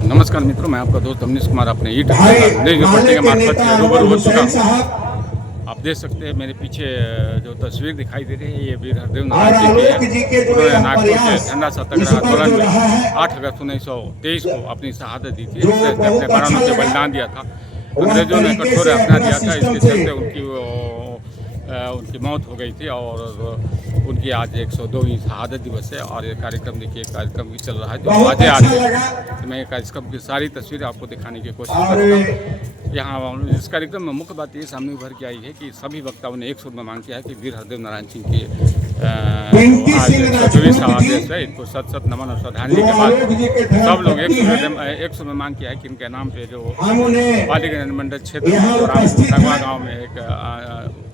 नमस्कार मित्रों, मैं आपका दोस्त अमनीश कुमार अपने यूट्यूब चैनल के मार्फत रूबरू हो चुका हूँ। आप देख सकते हैं मेरे पीछे जो तस्वीर दिखाई दे रही है, ये वीर हरदेव नारायण जी की है। उन्होंने नागपुर के झंडा सत्याग्रह आंदोलन में 8 अगस्त 1923 को अपनी शहादत दी थी। अपने प्राणों से बलिदान दिया था। अंग्रेजों ने कठोर अपना दिया था, इसके चलते उनकी मौत हो गई थी और उनकी आज 102वीं शहादत दिवस है। और ये कार्यक्रम देखिए, कार्यक्रम भी चल रहा है जो आज है। मैं कार्यक्रम की सारी तस्वीरें आपको दिखाने की कोशिश करूँगा। यहाँ इस कार्यक्रम में मुख्य बात ये सामने उभर के आई है कि सभी वक्ताओं ने एक सुर में मांग किया है कि वीर हरदेव नारायण सिंह की आज 102वीं शहादत है, इनको सत सत नमन और श्रद्धांजलि के बाद सब लोग एक सुर में मांग किया है कि इनके नाम पे जो पालीगंज अनुमंडल क्षेत्र में गाँव में एक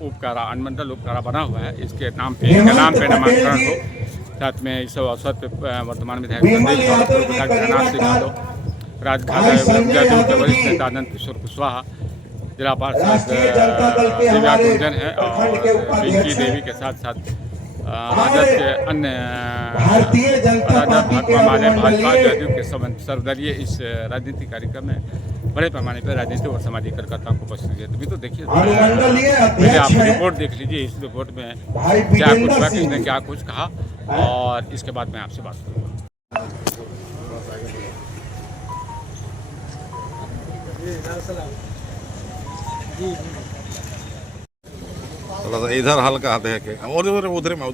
उपकारा अनुमंडल उपकारा बना हुआ है, इसके नाम पे नामांकन हो। साथ में इस अवसर पर वर्तमान विधायक सिंह यादव, राजखाला के वरिष्ठ नेता आनंद किशोर कुशवाहा, जिला पार्षद दिव्या गुंजन है और पिंकी देवी के साथ साथ राजद के अन्य भाजपा जदयू के सर्वदलीय इस राजनीतिक कार्यक्रम में बड़े पैमाने पर राजनीतिक और सामाजिक कार्यकर्ताओं को उपस्थित है। तभी तो देखिए, पहले आप रिपोर्ट देख लीजिए। इस रिपोर्ट में क्या कुछ हुआ, किसने क्या कुछ कहा, और इसके बाद मैं आपसे बात करूँगा। इधर हल्का हाथ है के और उधर में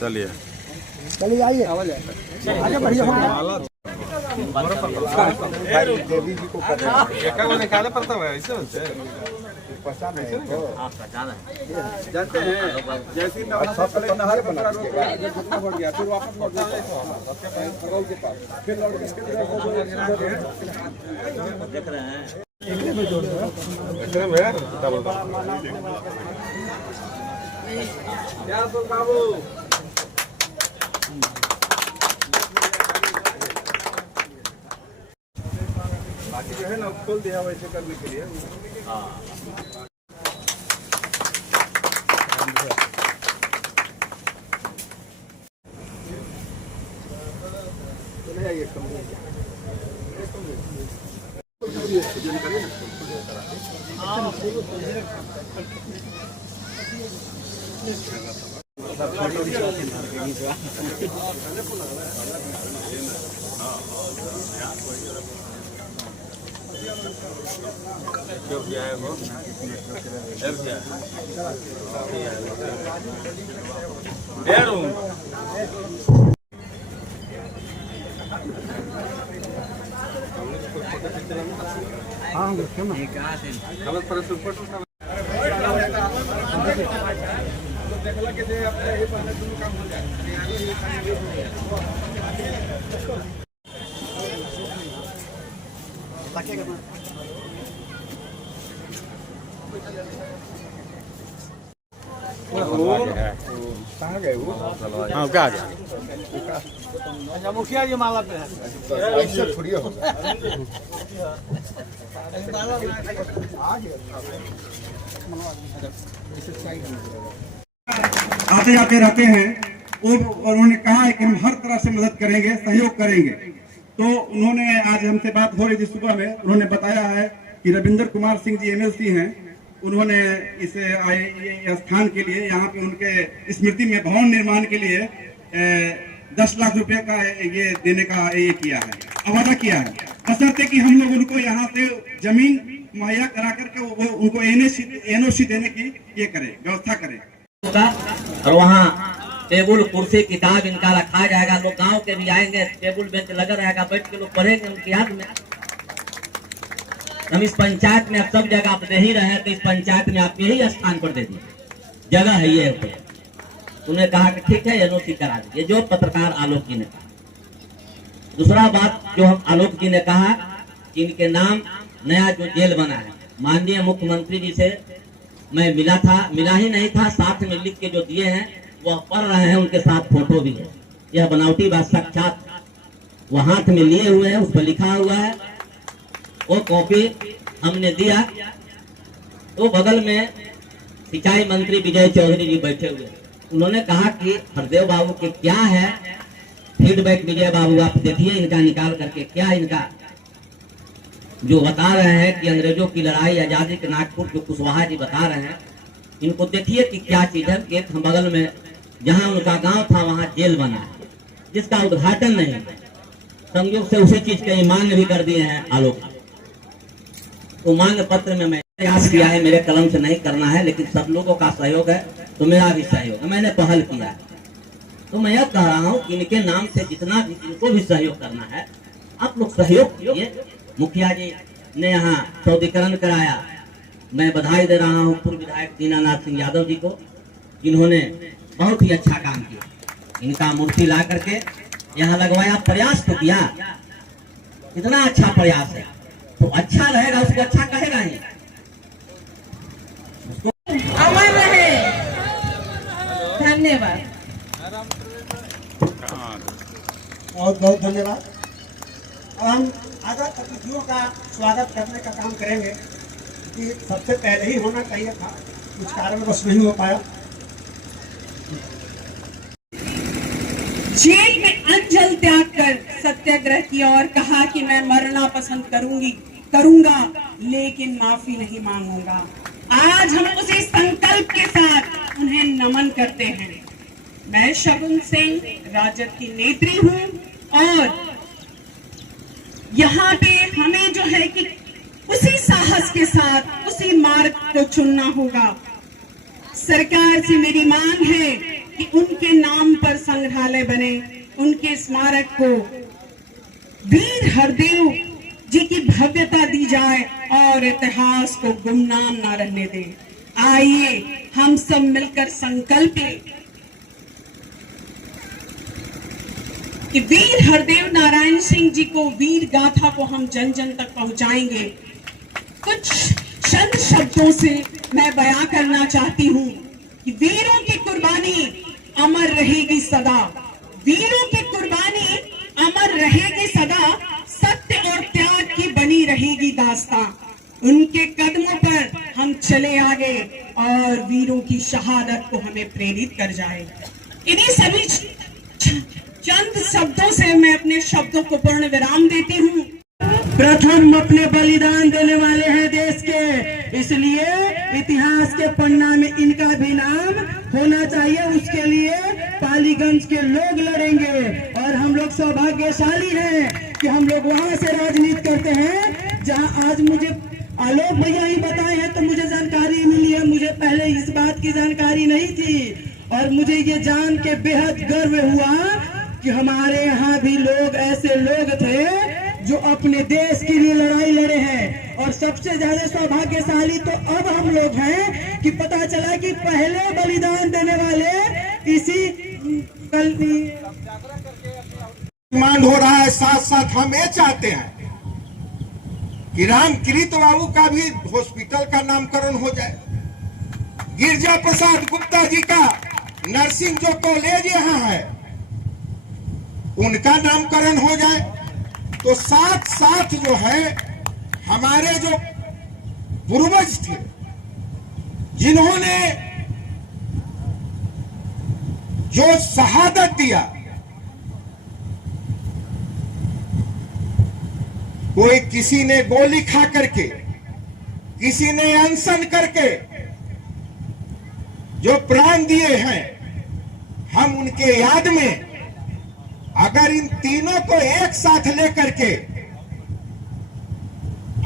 चलिए आइए आगे बढ़िए। देवी जी को निकाले पड़ता है, ऐसे जानते हैं। जैसे नहर बना गया फिर वापस लौट के पास फिर देख रहे हैं। क्या बाबू बाकी जो है ना खोल दिया वैसे करने के लिए। चले जाइए कहाँ गए वो? हाँ, क्या आ गया? अच्छा, मुखिया जी माला पे है, ऐसे थोड़ी होगा। आते जाते रहते हैं और उन्होंने कहा है कि हम हर तरह से मदद करेंगे, सहयोग करेंगे। तो उन्होंने आज हमसे बात हो रही थी सुबह में, उन्होंने बताया है कि रविंद्र कुमार सिंह जी MLC हैं, उन्होंने इस स्थान के लिए यहाँ पे उनके स्मृति में भवन निर्माण के लिए 10 लाख रुपए का ये देने का ये किया है, वादा किया है। बशर्ते कि हम लोग उनको यहाँ से जमीन मुहैया करा करके वो उनको NOC देने की ये करें, व्यवस्था करें। और वहाँ टेबुल कुर्सी किताब इनका रखा जाएगा। लोग गांव के भी आएंगे, टेबुल बेंच लगा रहेगा, बैठ के लोग पढ़ेंगे उनकी याद में। हम इस पंचायत में अब सब जगह आप दे ही रहे हैं, तो इस पंचायत में आप यही स्थान पर दे दीजिए, जगह है ये। उन्होंने कहा कि ठीक है, NOC करा दीजिए, जो पत्रकार आलोक जी ने कहा। दूसरा बात जो हम आलोक जी ने कहा कि इनके नाम नया जो जेल बना है, माननीय मुख्यमंत्री जी से मैं मिला ही नहीं था, साथ में लिख के जो दिए हैं वह पढ़ रहे हैं, उनके साथ फोटो भी है। यह बनावटी बात साक्षात वो हाथ में लिए हुए हैं, उस पर लिखा हुआ है। वो कॉपी हमने दिया तो बगल में सिंचाई मंत्री विजय चौधरी जी बैठे हुए, उन्होंने कहा कि हरदेव बाबू के क्या है फीडबैक। विजय बाबू आप देखिए इनका निकाल करके क्या इनका जो बता रहे हैं कि अंग्रेजों की लड़ाई आजादी के नागपुर जो कुशवाहा जी बता रहे हैं, इनको देखिए कि क्या चीज है। एक बगल में जहां उनका गांव था वहां जेल बना है जिसका उद्घाटन नहीं है। संयोग से उसी चीज के मांग भी कर दिए हैं आलोक। तो मांग पत्र में मैं प्रयास किया है, मेरे कलम से नहीं करना है, लेकिन सब लोगों का सहयोग है तो मेरा भी सहयोग है, मैंने पहल किया है। तो मैं यह कह रहा हूँ कि इनके नाम से जितना भी जिनको भी सहयोग करना है आप लोग सहयोग कीजिए। मुखिया जी ने यहाँ सौदीकरण कराया, मैं बधाई दे रहा हूँ पूर्व विधायक दीनानाथ सिंह यादव जी को, जिन्होंने बहुत ही अच्छा काम किया। इनका मूर्ति ला करके यहाँ लगवाया, प्रयास तो किया, इतना अच्छा प्रयास है तो अच्छा रहेगा, उसको अच्छा कहेगा ही। अमर रहे। धन्यवाद। बहुत बहुत धन्यवाद। अब हम आदर अतिथियों का स्वागत करने का काम करेंगे कि सबसे पहले ही होना चाहिए था, कुछ कारणवश नहीं हो पाया। जेल में अंजल त्याग कर सत्याग्रह किया और कहा कि मैं मरना पसंद करूंगा लेकिन माफी नहीं मांगूंगा। आज हम उसी संकल्प के साथ उन्हें नमन करते हैं। मैं शगुन सिंह राजद की नेत्री हूं और यहाँ पे हमें जो है कि उसी साहस के साथ उसी मार्ग को चुनना होगा। सरकार से मेरी मांग है कि उनके नाम पर संग्रहालय बने, उनके स्मारक को वीर हरदेव जी की भव्यता दी जाए और इतिहास को गुमनाम ना रहने दें। आइए हम सब मिलकर संकल्प लें कि वीर हरदेव नारायण सिंह जी को वीर गाथा को हम जन जन तक पहुंचाएंगे। कुछ चंद शब्दों से मैं बयां करना चाहती हूँ कि वीरों की कुर्बानी अमर रहेगी सदा, वीरों की कुर्बानी अमर रहेगी सदा, सत्य और त्याग की बनी रहेगी दास्तां। उनके कदमों पर हम चले आगे और वीरों की शहादत को हमें प्रेरित कर जाए। इन्हीं सभी चंद शब्दों से मैं अपने शब्दों को पूर्ण विराम देती हूँ। प्रथम अपने बलिदान देने वाले हैं देश के, इसलिए इतिहास के पन्ना में इनका भी नाम होना चाहिए। उसके लिए पालीगंज के लोग लड़ेंगे और हम लोग सौभाग्यशाली हैं कि हम लोग वहां से राजनीति करते हैं जहां आज मुझे आलोक भैया ही बताए हैं तो मुझे जानकारी मिली है। मुझे पहले इस बात की जानकारी नहीं थी और मुझे ये जान के बेहद गर्व हुआ कि हमारे यहाँ भी लोग ऐसे लोग थे जो अपने देश के लिए लड़ाई लड़े हैं। और सबसे ज्यादा सौभाग्यशाली तो अब हम लोग हैं कि पता चला कि पहले बलिदान देने वाले इसी डिमांड हो रहा है। साथ साथ हम ये चाहते हैं कि रामकृत बाबू का भी हॉस्पिटल का नामकरण हो जाए, गिरजा प्रसाद गुप्ता जी का नर्सिंग जो कॉलेज यहाँ है उनका नामकरण हो जाए। तो साथ साथ जो है हमारे जो पूर्वज थे जिन्होंने जो शहादत दिया, कोई किसी ने गोली खा करके, किसी ने अनशन करके जो प्राण दिए हैं, हम उनके याद में अगर इन तीनों को एक साथ लेकर के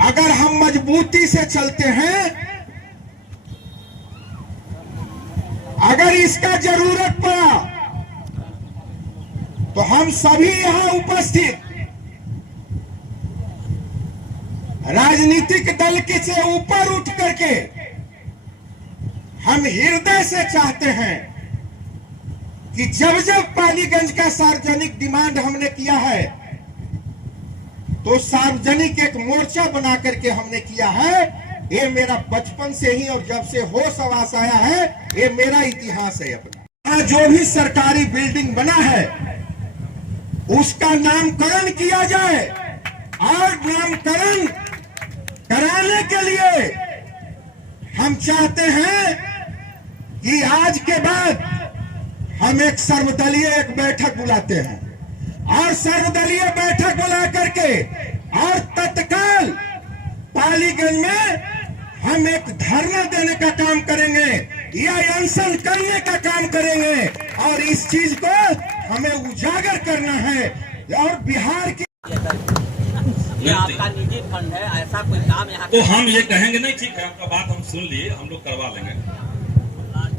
अगर हम मजबूती से चलते हैं, अगर इसका जरूरत पड़ा तो हम सभी यहां उपस्थित राजनीतिक दल के से ऊपर उठ करके हम हृदय से चाहते हैं कि जब जब पालीगंज का सार्वजनिक डिमांड हमने किया है तो सार्वजनिक एक मोर्चा बना करके हमने किया है। ये मेरा बचपन से ही और जब से होश आवास आया है ये मेरा इतिहास है अपना। जो भी सरकारी बिल्डिंग बना है उसका नामकरण किया जाए और नामकरण कराने के लिए हम चाहते हैं कि आज के बाद हम एक सर्वदलीय एक बैठक बुलाते हैं और सर्वदलीय बैठक बुला करके और तत्काल पालीगंज में हम एक धरना देने का काम करेंगे या अनशन करने का काम करेंगे और इस चीज को हमें उजागर करना है और बिहार की ये आपका निजी फंड है, ऐसा कोई काम यहाँ तो हम ये कहेंगे नहीं, ठीक है आपका बात हम सुन लिए, हम लोग करवा लेंगे।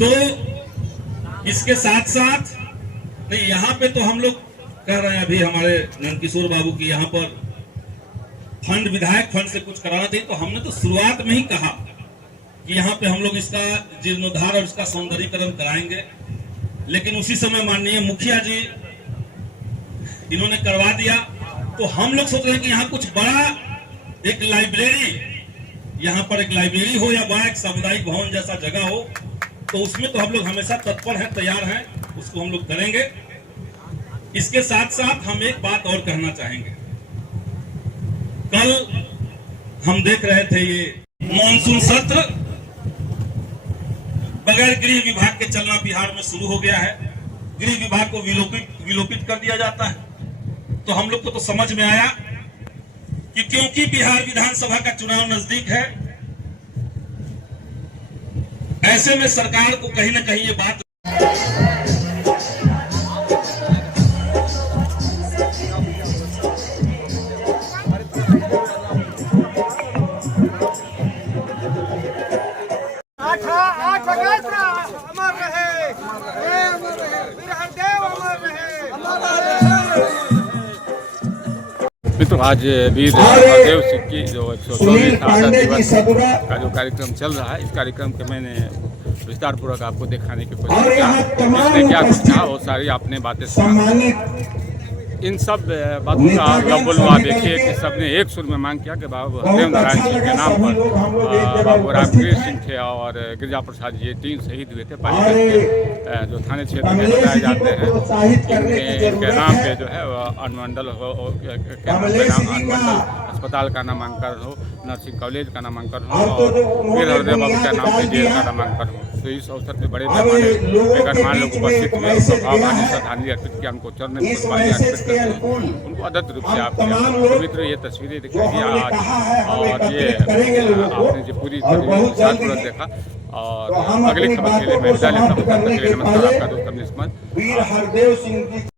तो इसके साथ साथ नहीं, यहाँ पे तो हम लोग कह रहे हैं अभी हमारे नंदकिशोर बाबू की यहाँ पर फंड, विधायक फंड से कुछ कराना चाहिए। तो हमने तो शुरुआत में ही कहा कि यहाँ पे हम लोग इसका जीर्णोद्धार और इसका सौंदर्यीकरण कराएंगे, लेकिन उसी समय माननीय मुखिया जी इन्होंने करवा दिया। तो हम लोग सोच रहे हैं कि यहाँ कुछ बड़ा एक लाइब्रेरी, यहाँ पर एक लाइब्रेरी हो या बड़ा एक सामुदायिक भवन जैसा जगह हो, तो उसमें तो हम लोग हमेशा तत्पर हैं, तैयार हैं, उसको हम लोग करेंगे। इसके साथ साथ हम एक बात और कहना चाहेंगे। कल हम देख रहे थे ये मानसून सत्र बगैर गृह विभाग के चलना बिहार में शुरू हो गया है। गृह विभाग को विलोपित कर दिया जाता है। तो हम लोग को तो समझ में आया कि क्योंकि बिहार विधानसभा का चुनाव नजदीक है, ऐसे में सरकार को कहीं ना कहीं ये बात मित्रों, आज वीर हरदेव सिंह की जो 102वीं शहादत दिवस का जो कार्यक्रम चल रहा है, इस कार्यक्रम के मैंने विस्तार पूर्वक आपको दिखाने की कोशिश किया। इसने क्या कुछ कहा वो सारी आपने बातें सुनी। इन सब बातों का लबुलवा देखिए कि सबने एक सुर में मांग किया कि बाबू हरदेव नारायण सिंह के नाम पर बाबू रामकृष्ण सिंह थे और गिरिजा प्रसाद जी, 3 शहीद हुए थे पालीगंज के जो थाने क्षेत्र में बताए जाते हैं। इनके नाम पे जो है अनुमंडल हो, अनुमंडल अस्पताल का नामांकन हो, नर्सिंग कॉलेज का नामांकन हो और वीर हरदेव बाबू के नाम पे जेल का नामांकन हो। तो इस अवसर पर बड़े पैमाने पे गणमान्य लोग उपस्थित हुए, उनको भावभीनी श्रद्धांजलि अर्पित किया, उनको चरण में पुष्पांजलि अर्पित करते हैं, उनको अदत्त रूप से आप पवित्र ये तस्वीरें दिखाई दी आज। और ये आपने जो पूरी तस्वीर देखा और अगली खबर के लिए मैं विदा लेता हूं। नमस्कार, आपका दोस्त अमरीश।